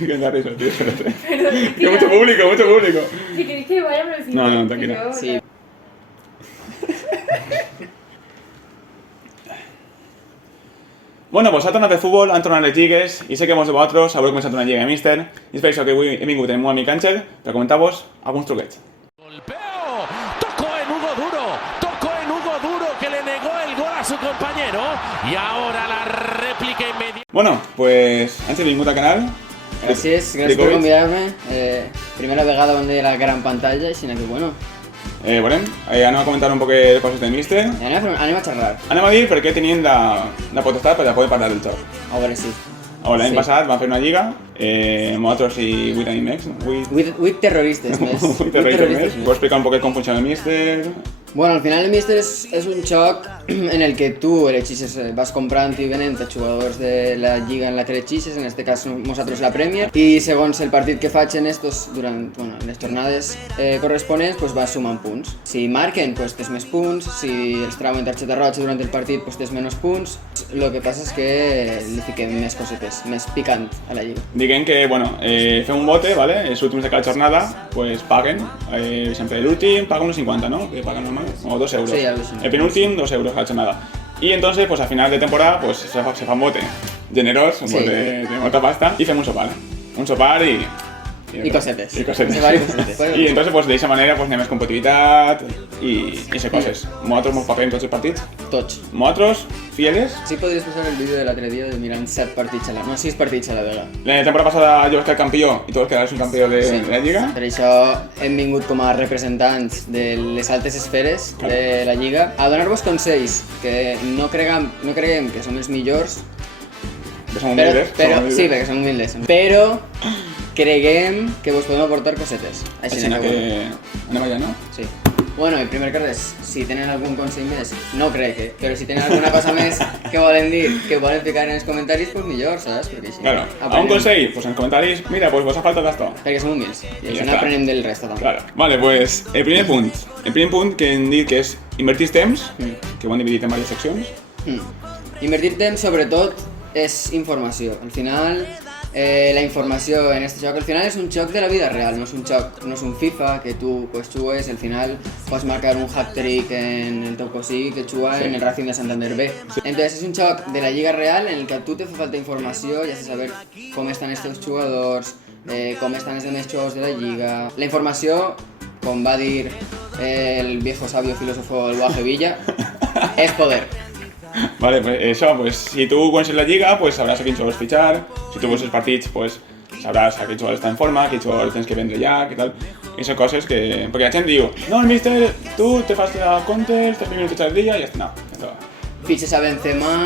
Intentar eso, tío. Pero, Que mucho público, mucho público. Si queréis que vaya, me lo decís. No, tranquila. Sí. Bueno, pues ha tornat de futbol, han tornat les lligues, i sé que molts de vosaltres haureu començat una lliga de míster, i és per això que avui he vingut amb mi Càncer per comentar-vos alguns truquets. Golpeo, tocó en Hugo Duro que le negó el gol a su compañero y ahora la réplica inmediata. Bueno, pues Àngel, vingut al canal. Gràcies per convidar-me. Primera vegada on de la gran pantalla, així que bueno. Veurem, anem a comentar un poc de coses del míster. Anem a xerrar. Anem a dir per què tenien la potestat per poder parlar del joc. A veure si. L'any passat vam fer una lliga, nosaltres i 8 amics, no? 8 terroristes més. 8 terroristes més. Puc explicar un poquet com funciona el míster? Bueno, al final el Míster és un joc en el que tu elegixes, vas comprant i venent els jugadors de la lliga en la que elegixes, en este cas nosaltres la Premier, i segons el partit que facin estos durant les jornades corresponents, pues vas sumant punts. Si marquen, pues tens més punts, si els trauen targeta roja durant el partit, pues tens menys punts. Lo que passa és que li fiquem més cosetes, més picant a la lliga. Diguem que, bueno, fem un bote, ¿vale? Els últims de cada jornada, pues paguen, sempre l'últim paga unos 50, ¿no? Que pagan normal, o 2 euros. Sí, algo así. El penúltim, 2 euros cada jornada. Y entonces, pues a final de temporada, pues se fa un bote generós, un bote de molta pasta, y fem un sopar. Un sopar I cosetes. I cosetes. Se va i cosetes. I entonces, pues d'eixa manera, pues anem més competitivitat i se coses. Nosaltres mos papem tots els partits. Tots. Nosaltres, fieles. Sí podries posar el vídeo de l'altre dia de mirant 7 partits a la... No, 6 partits a la vegada. La temporada passada jo vaig quedar campió i tu vas quedar un campió de la Lliga. Per això hem vingut com a representants de les altes esferes de la Lliga a donar-vos consells que no creguem que som els millors, Que som humildes. sí, perquè som humildes, però creguem que vos podem aportar cosetes. Així que anem allà, no? Sí. Bueno, i primer que res, si tenen algun consell més, no crec, però si tenen alguna cosa més que volen dir, que volen ficar en els comentaris, pues millor, saps? Perquè així Claro. aprenem. Un consell, pues en comentaris, mira, pues vos ha faltat esto. Perquè som humils, i Ja així està. n'aprenem del resto també. Claro. Vale, pues el primer punt que hem dit que és invertir temps, que ho han dividit en diverses seccions. Invertir temps, sobretot, és informació. Al final, la informació en este joc, al final és un joc de la vida real, no és un FIFA que tu pues, jugues, al final pots marcar un hat-trick en el teu cosí que juga en el Racing de Santander B. Entonces és un joc de la lliga real en el que tu te fa falta informació i has de saber com estan els teus jugadors, com estan els demés jugadors de la lliga. La informació, com va dir el viejo sabio filósofo El Guaje Villa, és poder. Vale, pues això, pues si tu coneixes la lliga, pues sabràs a quins jugadors fichar. Si tu veus els partits, pues sabràs a quin jugador està en forma, a quin jugador tens que vendre ja, què tal. I són coses que... Perquè la gent diu, no, el míster, tu te fas la comptes, 3 minuts al dia i ja està. No, ja està. Fitxes a Benzema,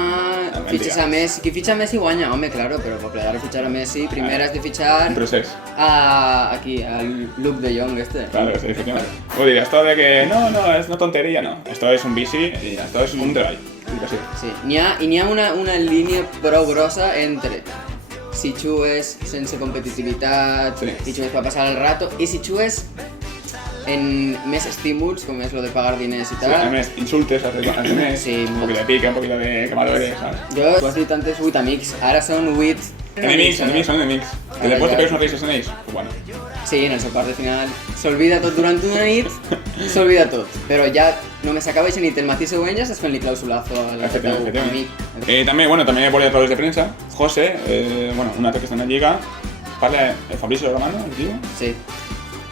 fitxes a Messi. Qui fitxa a Messi guanya, home, claro, però per plegar a fitxar a Messi, primer has de fitxar Un procés. aquí, al Luke de Jong este. Claro, sí, efectivamente. Vull dir, esto de que no, és una tonteria, no. Esto es un bici i esto es un treball. Sí, n'hi ha una línia prou grossa entre si jugues sense competitivitat i jugues per passar el rato i si jugues en més estímuls, com és lo de pagar diners i tal. Sí, a més, insultes als demés, Sí, un poquito de pica, un poquito de quemadores, ¿sabes? Jo, tu has dit antes 8 amics, ara són 8... Enemics, son enemics. Que después te pegas unos risas en ells, pues bueno. Sí, en el sopar de final s'olvida tot durant una nit, s'olvida tot. Però ja només s'acaba aquesta nit, el matí següent ja estàs fent-li clausulazo al teu amic. També volia roles de prensa. José, un altre que està en la lliga, parla Fabricio Romano, el tío. Sí,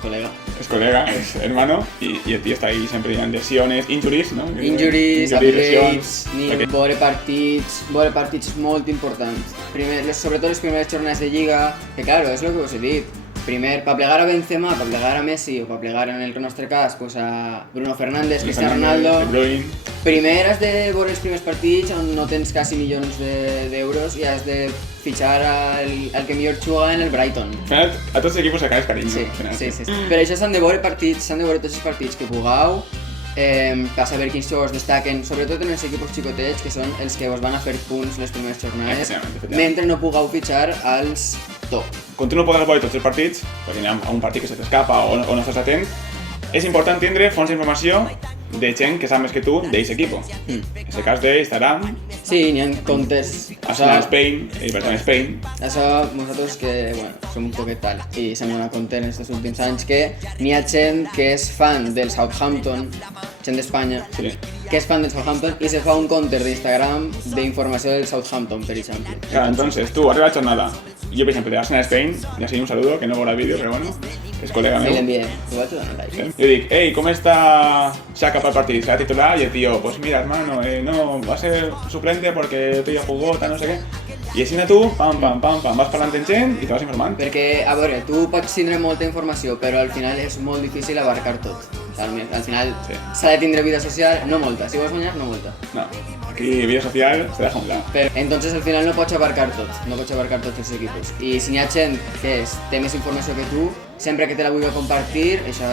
colega. Es colega, es hermano, y el tío está ahí siempre en lesiones, injuries, ¿no? Injuries, upgrades, veure partits és molt important. Sobretot les primeres jornades de lliga, que claro, és el que us he dit. Primer, per plegar a Benzema, per plegar a Messi o per plegar en el nostre cas pues a Bruno Fernández, Cristiano Ronaldo, primer has de veure els primers partits on no tens quasi milions d'euros i has de fitxar al que millor juga en el Brighton. Al final, a tots els equipos acabes carinyo. Sí. Per això s'han de veure tots els partits que pugueu, per saber quins jugadors destaquen, sobretot en els equipos xicotets, que són els que us van a fer punts les primeres jornades, mentre no pugueu fitxar als top. Quan tu no podràs veure tots els partits, perquè hi ha un partit que se t'escapa o no estàs atent, és important tindre fonts d'informació de gent que sap més que tu d'aquest equip. En el cas d'Instagram, Sí, n'hi ha comptes. Arsenal Spain, per tant Spain. Això nosaltres que, bueno, som un poquet tal, i se m'ha content en aquests últims anys que n'hi ha gent que és fan del Southampton, gent d'Espanya, Sí. que és fan del Southampton i se fa un compte d'Instagram d'informació del Southampton, per exemple. Claro, entonces tú, arriba la jornada. Yo, por ejemplo, de Arsenal Spain, y así un saludo, que no veurà el vídeo, però bueno, és col·lega I meu. l'enviem, ho vaig donar like. Yo digo, hey, ¿cómo está Xhaka para el partido? ¿Será titular? Y el tío, pues mira, hermano, no, va a ser suplente porque el tío jugó, tal, no sé qué. I així tú, pam, pam, pam, pam, vas parlant en gent i te vas informant. Perquè, a veure, tu pots tindre molta informació, però al final és molt difícil abarcar tot. Al final Sí. s'ha de tindre vida social, no molta. Si vols guanyar, no molta. No, aquí vida social se deja a un lado. Però, entonces al final no pots abarcar tot, no pots abarcar tots els equipos. I si n'hi ha gent que té més informació que tu, sempre que te la vulgui compartir, això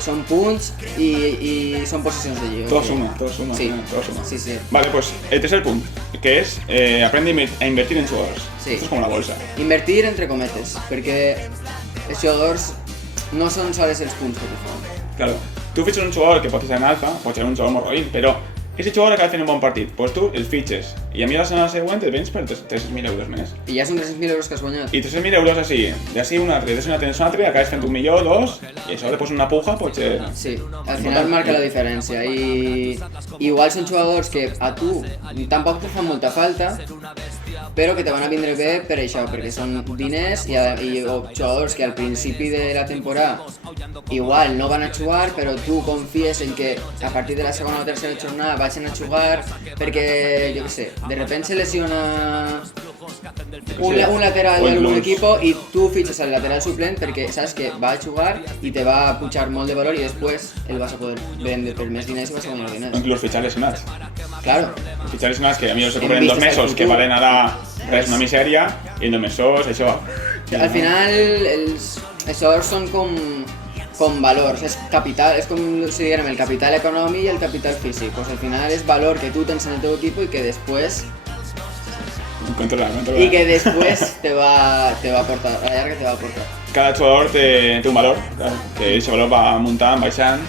són punts i són posicions de lliga. Todo suma, Sí. todo suma. Sí, sí. Vale, pues el tercer punto, que es aprende a invertir en jugadores. Sí. Esto es como la bolsa. Invertir entre cometes, perquè els jugadors no són sols els punts que tu fan. Claro, tú fichas un jugador que pot ser en alfa, pot ser un jugador morroín, però ese jugador acaba fent un bon partit, pues tu el fitxes i a mi la setmana següent el vens per 300.000 euros més. I ja són 300.000 euros que has guanyat. I 300.000 euros així, i així un altre, després tens un altre, acabes fent un milió, dos, i això després una puja pot ser... Sí, al final marca la diferència i igual són jugadors que a tu tampoc te fan molta falta, però que te van a vindre bé per això, perquè són diners o jugadors que al principi de la temporada igual no van a jugar, però tu confies en que a partir de la segona o tercera jornada vagin a jugar perquè, jo què sé, de repente se lesiona un lateral O d'algun inclús- equipo i tu fitxes al lateral suplent perquè saps que va a jugar i te va a pujar molt de valor i després el vas a poder vendre per més diners i vas a guanyar O diners. inclús fitxar lesionats. Claro, Fitxar lesionats que a mi els recuperen 2 mesos, que valen ara res una misèria, i en 2 mesos això... al final els jugadors són com valors, és capital, és com si diguem el capital econòmic i el capital físic. Pues al final és valor que tu tens en el teu equip i que després Controlar. te va a portar, a la llarga te va a portar. Cada jugador té un valor, claro, que ese valor va muntant, baixant,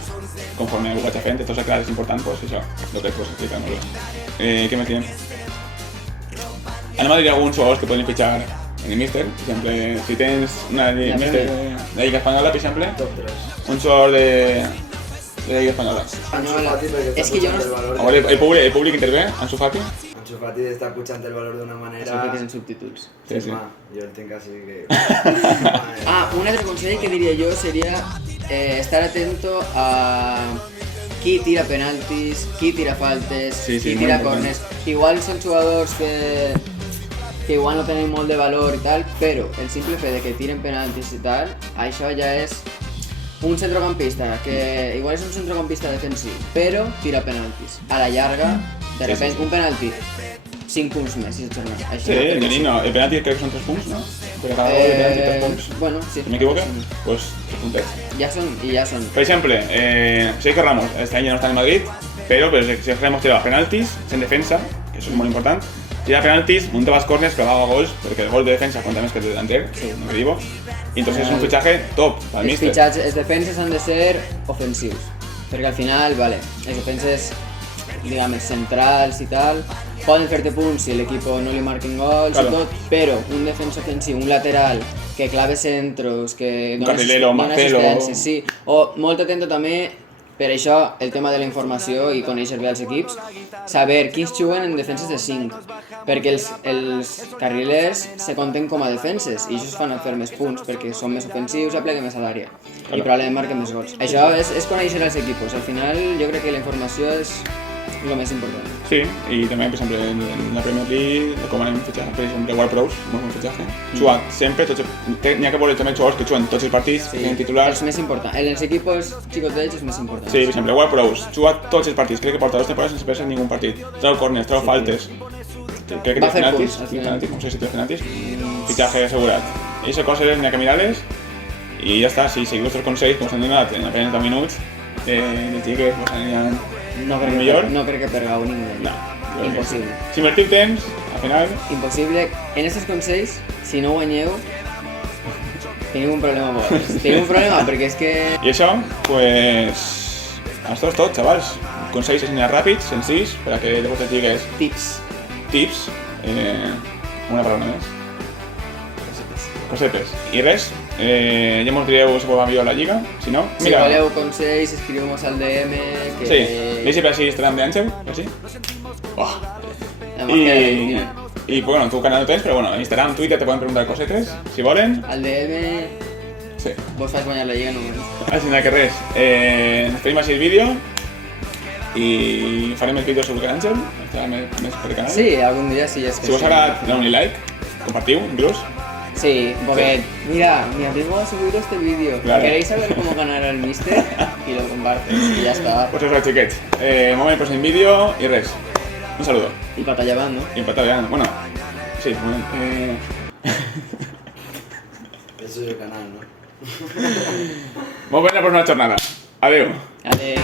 conforme ho vaig fent, tot el que és important, pues això, lo que pues explica molt bé. Què més tenim? Anem a dir alguns jugadors que poden fitxar en el míster, per exemple, si tens una míster de la Lliga Espanyola, per exemple, un jugador de la Lliga Espanyola. Espanyola, és que jo no... A veure, el públic intervé, Ansu Fati. Ansu Fati està pujant el valor d'una manera... Això que tenen subtítols. Sí, sí. Jo el tinc així que... Un altre consell que diria jo seria estar atento a qui tira penaltis, qui tira faltes, Sí, sí, qui molt tira important. corners. Igual són jugadors que igual no tenen molt de valor i tal, però el simple fet de que tiren penaltis i tal, això ja és un centrocampista que igual és un centrocampista defensiu, però tira penaltis. A la llarga, de repente, un penalti, 5 punts més, si jornada. Això Sí, crec que Nino, el penalti crec que són 3 punts, no? Per cada gol de penalti 3 punts. Bueno, sí. Si m'equivoco, pues 3 puntets. Ja són. Per exemple, Sergio Ramos, este año no está en Madrid, pero Sergio Ramos tira penaltis en defensa, que eso es muy importante. Tira penaltis, munta las córners, pero haga gols, porque el gol de defensa cuenta más que el de delanter, no me digo. Y entonces es un fichaje top para el Els míster. fitxats, els defenses han de ser ofensius, perquè al final, vale, els defenses, diguem, centrals i tal, poden fer-te punts si l'equip no li marquen gols Claro. i tot, però un defensa ofensiu, un lateral, que clave centros, que Un carrilero, Marcelo. assistències, sí, o molt atento també, per això el tema de la informació i conèixer bé els equips, saber quins juguen en defenses de 5, perquè els carrilers se compten com a defenses i això es fan a fer més punts perquè són més ofensius i apleguen més a l'àrea i probablement marquen més gols. Això és conèixer els equipos, al final jo crec que la informació és el més important. Sí, y también, por ejemplo, en la Premier League recomanen fichar, per exemple, Ward Prowse, muy buen fichaje. Juga sempre, n'hi ha que veure també jugadors que juguen tots els partits, que tenen titulars. És més important, en els equipos xicotets és més important. Sí, per exemple, Ward Prowse juga tots els partits, crec que porta 2 temporades sense perdre ningún partit. Trau corners, trau faltes. Crec que Va té fer penaltis, punts, al tiene final. penaltis, no sé si té penaltis. Fichaje asegurat. I aquestes coses n'hi ha que mirar-les i ja està, si seguiu els consells que us han donat en apenas 10 minuts, de xiques, us aniran No crec, millor. no crec que per Gau ningú. No, Impossible. Si invertiu temps, al final, Impossible. En aquests consells, si no guanyeu, teniu un problema amb vosaltres. Teniu un problema perquè és que... I això, pues... Esto és tot, xavals. Consells així ràpids, senzills, per a que llavors et digues Tips. tips, una paraula més. Cosetes. I res, ja mos direu si voleu enviar la lliga, si no... Si voleu consells, escriu-nos al DM, que... Sí, deixi per així Instagram d'Àngel, així. Oh. I bueno, tu canal no tens, però bueno, Instagram, Twitter te poden preguntar cosetes, si volen. Al DM... Sí. Vos fas guanyar la lliga només. Així que res, ens esperem així el vídeo i farem els vídeos sobre Àngel, estarà més per el canal. Sí, algun dia sí, és que Si vos agrada, doneu-li like, compartiu, inclús. Sí, porque mira, mi amigo ha subido este vídeo. Claro. ¿Queréis saber cómo ganar al Mister? Y lo compartes y ya está. Pues eso, xiquets. Molt bé, el pròxim vídeo i res. Un saludo. Y batalla ¿no? I empatat ja, bueno, sí, Eso es el canal, ¿no? molt bé la próxima jornada. Adeu. Dale.